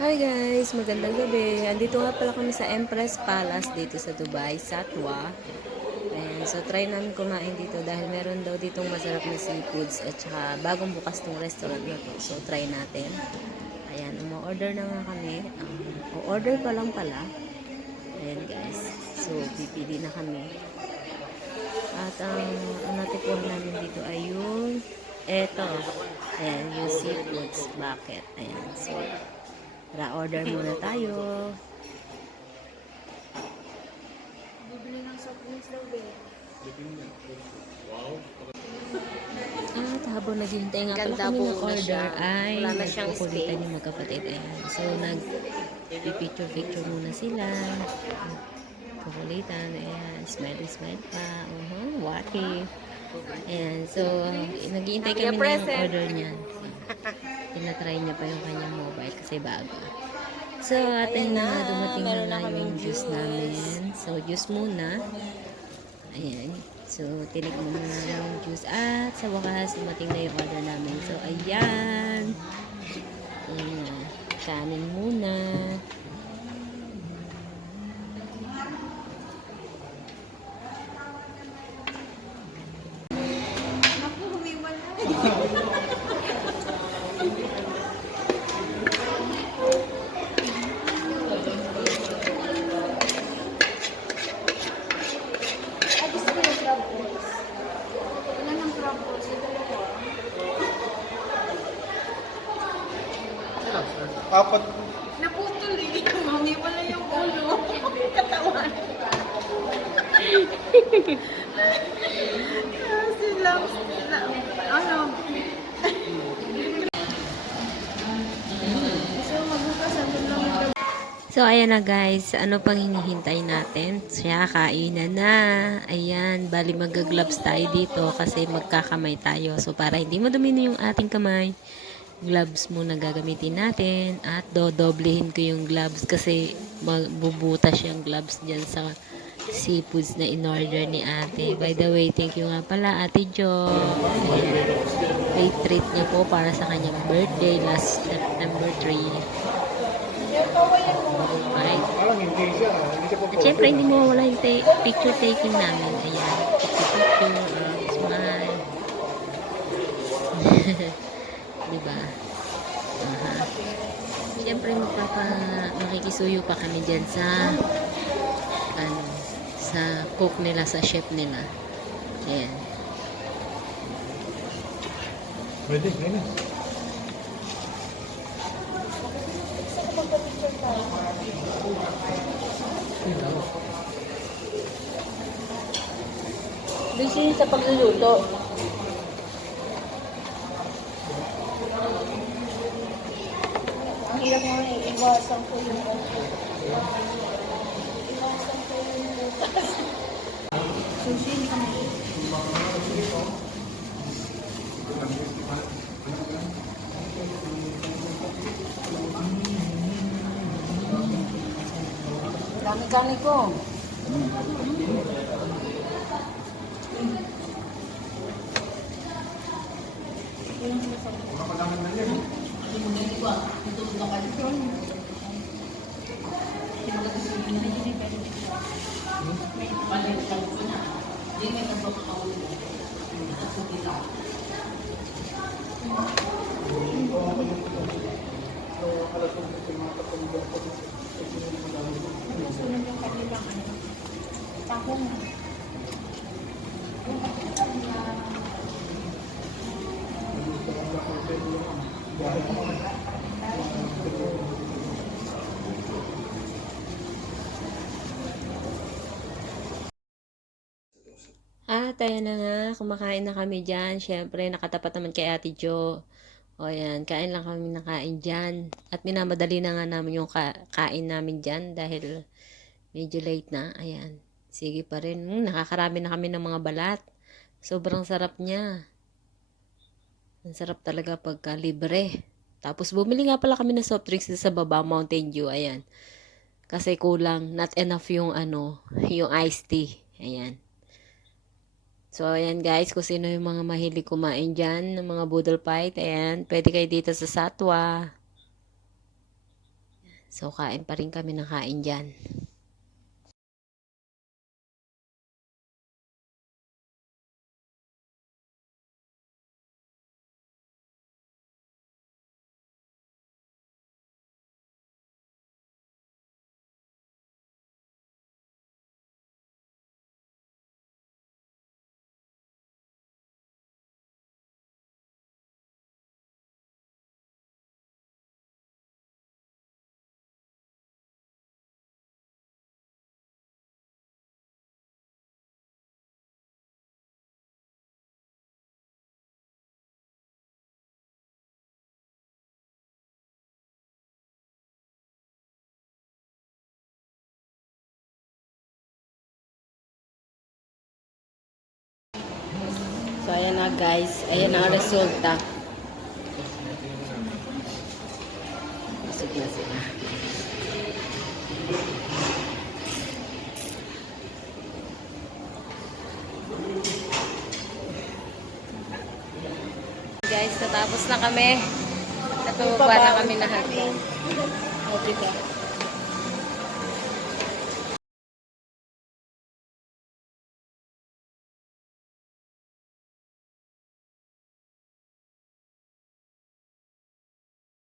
guys, magandang gabi. Andito nga pala kami sa Empress Palace dito sa Dubai, Satwa. Ayan, so try namin kumain dito dahil meron daw ditong masarap na seafoods at saka bagong bukas tong restaurant na to. So try natin. Ayan, umu-order na nga kami. Um, order pa lang pala. Ayan guys. So pipili na kami. At ang ang natipuhan namin dito ay yung eto. Ayan, yung seafoods bucket. Ayan, so tara order muna tayo. Bibili ng soft drinks daw, babe. At habang naghihintay nga pala kami ng order ay nagkukulitan yung magkapatid. Ayan. So, nag picture-picture muna sila. Kukulitan. Ayan. Smile, smile pa. Uh-huh. Waki. Ayan. So, naghihintay kami ng order niya. Tinatry niya pa yung kanyang mobile kasi bago. So, atin na, na. dumating na nga yung juice namin. So, juice muna. Ayan. So, tinikman mo na yung juice. At sa wakas, dumating na yung order namin. So, ayan. Ayan. Kanin muna. Apat. Naputol eh. Na yung ulo. Katawan. Kasi lang, na, ano, gusto mo magbukas, ano So, ayan na guys. Ano pang hinihintay natin? Siya, kainan na. Ayan. Bali, mag-gloves tayo dito kasi magkakamay tayo. So, para hindi madumi na yung ating kamay, gloves muna gagamitin natin. At dodoblehin ko yung gloves kasi magbubutas yung gloves dyan sa seafoods na in-order ni ate. By the way, thank you nga pala ate Jo. Ayan. Treat niya po para sa kanyang birthday last September 3. Right. Parang hindi siya. Hindi siya At syempre, hindi mo wala yung picture taking namin. Ayan. Picture, picture, Syempre, magpapa, makikisuyo pa kami dyan sa, ano, sa cook nila, sa chef nila. Ayan. Pwede, pwede. Busy sa pagluluto. Nga eh, iwasan ko yung Iwasan ko yung bukas. Sushi kami. Dami-dami ko. Sunod yung kanilang ano. Ayan na nga, kumakain na kami dyan. Siyempre, nakatapat naman kay Ate Jo. O ayan, kain lang kami ng kain dyan. At minamadali na nga namin yung ka- kain namin dyan dahil medyo late na. Ayan, sige pa rin. Hmm, nakakarami na kami ng mga balat. Sobrang sarap niya. Ang sarap talaga pagka libre. Tapos bumili nga pala kami ng soft drinks sa baba, Mountain Dew. Ayan. Kasi kulang, not enough yung ano, yung iced tea. Ayan. So, ayan guys, kung sino yung mga mahilig kumain dyan, ng mga boodle fight, ayan, pwede kayo dito sa Satwa. So, kain pa rin kami ng kain dyan. So, ayan na guys. Ayan ang resulta. Busog na sila. Guys, natapos na kami. At bumaba na kami na hagdan. O, diba?